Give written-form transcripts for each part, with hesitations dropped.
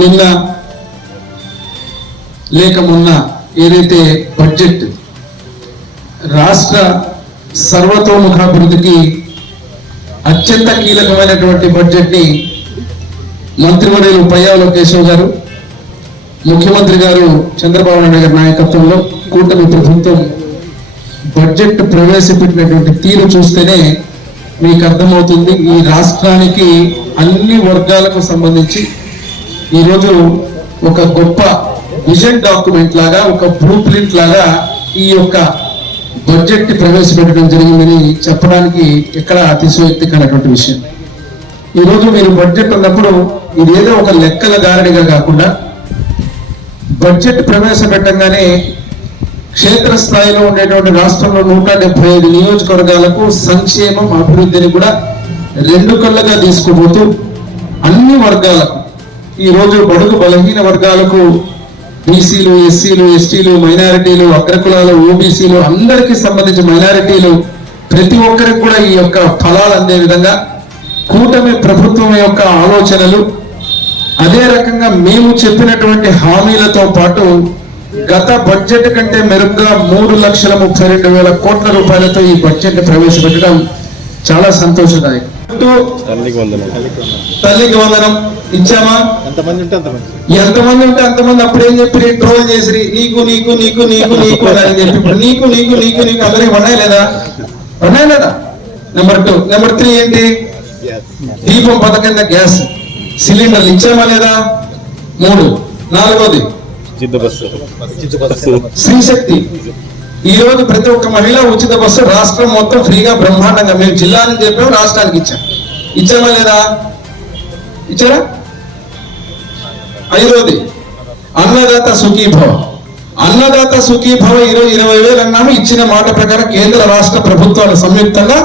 నిన్న లేక మొన్న ఏదైతే బడ్జెట్ రాష్ట్ర సర్వతోముఖాభివృద్ధికి అత్యంత కీలకమైనటువంటి బడ్జెట్ ని మంత్రివర్యులు పయ్యావుల కేశవ్ గారు, ముఖ్యమంత్రి గారు చంద్రబాబు నాయుడు గారి నాయకత్వంలో కూటమి ప్రభుత్వం బడ్జెట్ ప్రవేశపెట్టినటువంటి తీరు చూస్తేనే మీకు అర్థమవుతుంది ఈ రాష్ట్రానికి అన్ని వర్గాలకు సంబంధించి ఈరోజు ఒక గొప్ప విజన్ డాక్యుమెంట్ లాగా, ఒక బ్లూ ప్రింట్ లాగా ఈ యొక్క బడ్జెట్ ని ప్రవేశపెట్టడం జరిగిందని చెప్పడానికి ఎక్కడ అతిశయోక్తికరమైనటువంటి విషయం. ఈరోజు మీరు బడ్జెట్ ఉన్నప్పుడు ఇదేదో ఒక లెక్కల గారడిగా కాకుండా బడ్జెట్ ప్రవేశపెట్టంగానే క్షేత్రస్థాయిలో ఉండేటువంటి రాష్ట్రంలో 175 నియోజకవర్గాలకు సంక్షేమం అభివృద్ధిని కూడా రెండు కళ్ళగా తీసుకుపోతూ అన్ని వర్గాలకు, ఈరోజు బడుగు బలహీన వర్గాలకు, బీసీలు, ఎస్సీలు, ఎస్టీలు, మైనారిటీలు, అగ్రకులాలు, ఓబీసీలు, అందరికీ సంబంధించి మైనారిటీలు, ప్రతి ఒక్కరికి కూడా ఈ యొక్క ఫలాలు అందే విధంగా కూటమి ప్రభుత్వం యొక్క ఆలోచనలు, అదే రకంగా మేము చెప్పినటువంటి హామీలతో పాటు గత బడ్జెట్ కంటే మెరుగ్గా 3,32,000 కోట్ల రూపాయలతో ఈ బడ్జెట్ ప్రవేశపెట్టడం చాలా సంతోషదాయకం. తల్లికి వందనం ఇచ్చామా? ఎంతమంది ఉంటే అంతమంది. అప్పుడు ఏం చెప్పి ట్రోల్ చేసి నీకు నీకు నీకు నీకు నీకు అని చెప్పి ఇప్పుడు నీకు నీకు నీకు నీకు అందరికి పన్నాయి లేదా? నెంబర్ 2. నెంబర్ 3 ఏంటి? దీపం పథకం కింద గ్యాస్ సిలిండర్లు ఇచ్చామా లేదా? 3. 4వది శ్రీశక్తి. ఈ రోజు ప్రతి ఒక్క మహిళ ఉచిత బస్సు రాష్ట్రం మొత్తం ఫ్రీగా బ్రహ్మాండంగా మేము జిల్లా నుంచి చెప్పాము, రాష్ట్రానికి ఇచ్చామా లేదా? ఇచ్చారా? 5వది అన్నదాత సుఖీభవ. అన్నదాత సుఖీభవ ఈరోజు 20,000 అన్నాము. ఇచ్చిన మాట ప్రకారం కేంద్ర రాష్ట్ర ప్రభుత్వాలు సంయుక్తంగా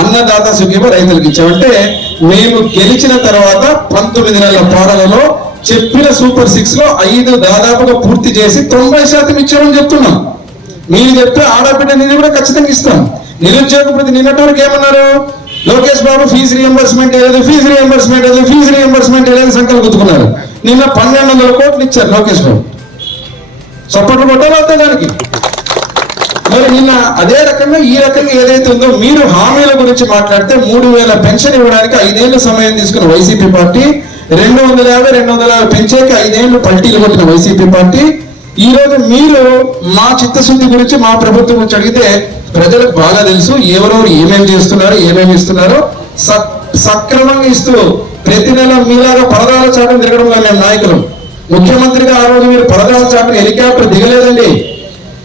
అన్నదాత సుఖీభవ రైతులకు ఇచ్చామంటే మేము గెలిచిన తర్వాత 19 నెలల పాలనలో చెప్పిన సూపర్ 6 లో 5 దాదాపుగా పూర్తి చేసి 90% ఇచ్చామని చెప్తున్నాం. మీరు చెప్తే ఆడబిడ్డ నిధి కూడా ఖచ్చితంగా ఇస్తాం. నిరుద్యోగ ప్రతి నిన్నటి వరకు ఏమన్నారు? లోకేష్ బాబు ఫీజు రియంబర్స్మెంట్ ఏదో, ఫీజు రియంబర్స్మెంట్ ఏదో, ఫీజు రియంబర్స్మెంట్ ఏదో సంఖ్యలు గుర్తుకున్నారు. నిన్న 1,200 కోట్లు ఇచ్చారు లోకేష్ బాబు. సపోర్ట్ కొట్టాలంటే దానికి. మరి నిన్న అదే రకంగా ఈ రకంగా ఏదైతే ఉందో మీరు హామీల గురించి మాట్లాడితే 3,000 పెన్షన్ ఇవ్వడానికి 5 ఏళ్ళు సమయం తీసుకున్న వైసీపీ పార్టీ, 250 పెంచేకి 5 ఏళ్ళు పల్టీలు కొట్టిన వైసీపీ పార్టీ, ఈ రోజు మీరు మా చిత్తశుద్ధి గురించి మా ప్రభుత్వం గురించి అడిగితే ప్రజలకు బాగా తెలుసు ఎవరెవరు ఏమేమి చేస్తున్నారు, ఏమేమి ఇస్తున్నారో సక్రమంగా ఇస్తూ ప్రతి నెల మీలాగా పరదాల చాటును తిరగడం వల్ల మేము నాయకులు. ముఖ్యమంత్రిగా ఆ రోజు మీరు పరదాల చాటును హెలికాప్టర్ దిగలేదండి.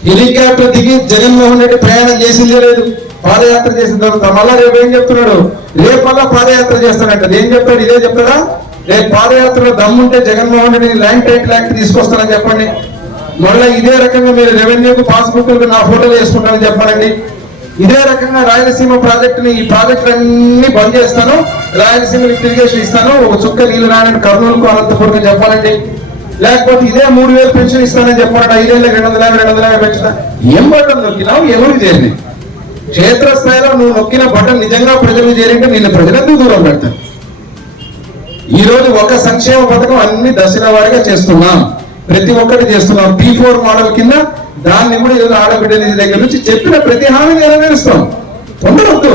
హెలికాప్టర్ దిగి జగన్మోహన్ రెడ్డి ప్రయాణం చేసిందే లేదు. పాదయాత్ర చేసిన తర్వాత మళ్ళా రేపు ఏం చెప్తున్నాడు? రేపల్లా పాదయాత్ర చేస్తాడంట. ఏం చెప్తాడు? ఇదే చెప్తాడా? రేపు పాదయాత్రలో దమ్ముంటే జగన్మోహన్ రెడ్డిని ల్యాండ్ టైటిల్ యాక్ట్ తీసుకొస్తానని చెప్పండి. మళ్ళీ ఇదే రకంగా మీరు రెవెన్యూకు పాస్బుక్లకు నా ఫోటోలు వేసుకుంటానని చెప్పానండి. ఇదే రకంగా రాయలసీమ ప్రాజెక్టుని, ఈ ప్రాజెక్టులన్నీ బంద్ చేస్తాను, రాయలసీమ ఇరిగేషన్ ఇస్తాను, ఒక చుక్క నీళ్లు రానని కర్నూలుకు, అనంతపురం చెప్పాలండి. లేకపోతే ఇదే 3,000 పెన్షన్ ఇస్తానని చెప్పాలంటే 5 ఏళ్ళకి 250 పెంచుతా. ఏం బటన్ నొక్కినావు? ఎవరికి చేరింది? క్షేత్రస్థాయిలో నువ్వు నొక్కిన బటన్ నిజంగా ప్రజలకు చేరింటే నిన్ను ప్రజలందరూ దూరం పెడతారు. ఈ రోజు ఒక సంక్షేమ పథకం అన్ని దశల వారీగా చేస్తున్నాం, ప్రతి ఒక్కటి చేస్తున్నాం. P4 మోడల్ కింద దాన్ని కూడా ఈరోజు ఆడబిడ్డ నిధి దగ్గర నుంచి చెప్పిన ప్రతి హామీ నెరవేరుస్తాం. పొందవద్దు.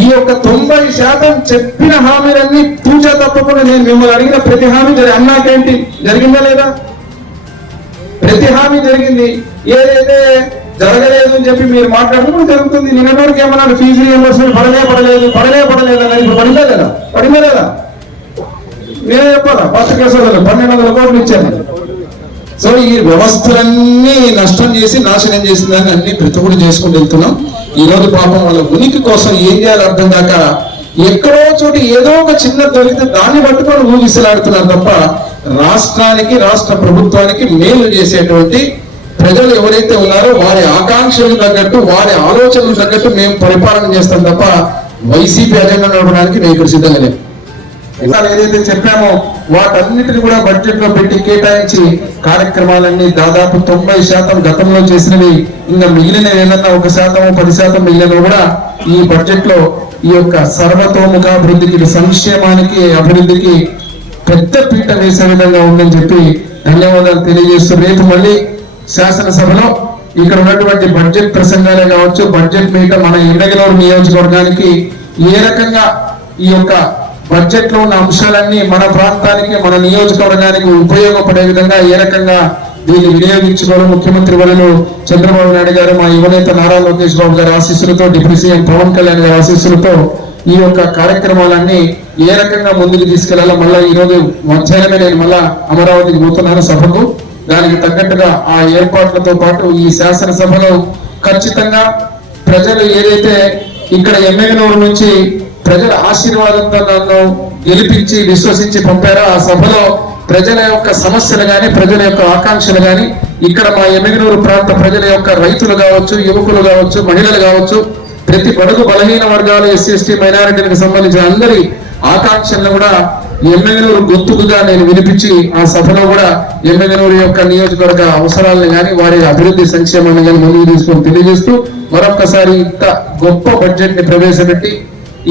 ఈ యొక్క 90% చెప్పిన హామీలన్నీ తూచా తప్పకుండా నేను మిమ్మల్ని అడిగిన ప్రతి హామీ అన్నా క్యాంటీన్ జరిగిందా లేదా? ప్రతి హామీ జరిగింది. ఏదైతే జరగలేదు అని చెప్పి మీరు మాట్లాడుతూ జరుగుతుంది. నిన్నటివరకు ఏమన్నాడు? ఫీజు రియంబర్స్మెంట్ పడలేదు అనేది ఇప్పుడు పడిందా లేదా? నేనే చెప్పాలా? పత్రికా సోదరులు 1,200 కోట్లు ఇచ్చాను. సో ఈ వ్యవస్థలన్నీ నష్టం చేసి నాశనం చేసిన దాన్ని అన్ని ప్రతికూలు చేసుకుంటూ వెళ్తున్నాం. ఈ రోజు పాపం వాళ్ళ ఉనికి కోసం ఏం చేయాలో అర్థం కాక ఎక్కడో చోటు ఏదో ఒక చిన్న దొరికితే దాన్ని పట్టుకొని ఊగిసలాడుతున్నారు తప్ప రాష్ట్రానికి, రాష్ట్ర ప్రభుత్వానికి మేలు చేసేటువంటి ప్రజలు ఎవరైతే ఉన్నారో వారి ఆకాంక్షలు తగ్గట్టు, వారి ఆలోచనలు తగ్గట్టు మేము పరిపాలన చేస్తాం తప్ప వైసీపీ అజెండా నడపడానికి మేము ఇక్కడ సిద్ధంగా లేము. ఏదైతే చెప్పామో వాటన్నిటిని కూడా బడ్జెట్ లో పెట్టి కేటాయించి కార్యక్రమాలన్నీ దాదాపు 90% గతంలో చేసినవి, ఇంకా మిగిలిన ఏదన్నా 1%, 10% మిగిలిన కూడా ఈ బడ్జెట్ లో ఈ యొక్క సర్వతోముఖాభివృద్ధికి, సంక్షేమానికి, అభివృద్ధికి పెద్ద పీట వేసే విధంగా ఉందని చెప్పి ధన్యవాదాలు తెలియజేస్తూ రేపు మళ్ళీ శాసనసభలో ఇక్కడ ఉన్నటువంటి బడ్జెట్ ప్రసంగాలే కావచ్చు, బడ్జెట్ మీట మన ఎమ్మెగనూరు నియోజకవర్గానికి ఏ రకంగా ఈ యొక్క బడ్జెట్ లో ఉన్న అంశాలన్నీ మన ప్రాంతానికి మన నియోజకవర్గానికి ఉపయోగపడే విధంగా ఏ రకంగా దీన్ని వినియోగించుకోవడం ముఖ్యమంత్రి వర్యులు చంద్రబాబు నాయుడు గారు, మా యువనేత నారా లోకేష్ బాబు గారి ఆశీస్సులతో, డిప్యూటీ సీఎం పవన్ కళ్యాణ్ గారి ఆశీస్సులతో ఈ యొక్క కార్యక్రమాలన్నీ ఏ రకంగా ముందుకు తీసుకెళ్లాలో మళ్ళా ఈ రోజు మధ్యాహ్నమే నేను మళ్ళా అమరావతికి పోతున్నాను సభకు. దానికి తగ్గట్టుగా ఆ ఏర్పాట్లతో పాటు ఈ శాసనసభలో ఖచ్చితంగా ప్రజలు ఏదైతే ఇక్కడ ఎమ్మెగనూరు నుంచి ప్రజల ఆశీర్వాదంతో నన్ను గెలిపించి విశ్వసించి పంపారో ఆ సభలో ప్రజల యొక్క సమస్యలు గాని, ప్రజల యొక్క ఆకాంక్షలు గాని, ఇక్కడ మా ఎమ్మెగనూరు ప్రాంత ప్రజల యొక్క రైతులు కావచ్చు, యువకులు కావచ్చు, మహిళలు కావచ్చు, ప్రతి బడుగు బలహీన వర్గాలు, ఎస్సీ ఎస్టీ మైనారిటీలకు సంబంధించిన అందరి ఆకాంక్షలను కూడా ఎమ్మెగనూరు గొంతుకుగా నేను వినిపించి ఆ సభలో కూడా ఎమ్మెగనూరు యొక్క నియోజకవర్గ అవసరాలను గాని, వారి అభివృద్ధి సంక్షేమాన్ని గాని ముందుకు తీసుకొని తెలియజేస్తూ మరొక్కసారి ఇంత గొప్ప బడ్జెట్ ని ప్రవేశపెట్టి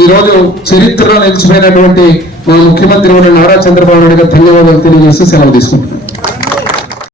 ఈ రోజు చరిత్రలో నిలిచిపోయినటువంటి మా ముఖ్యమంత్రి నారా చంద్రబాబు నాయుడు గారు ధన్యవాదాలు తెలియజేస్తూ సెలవు తీసుకుంటున్నాను.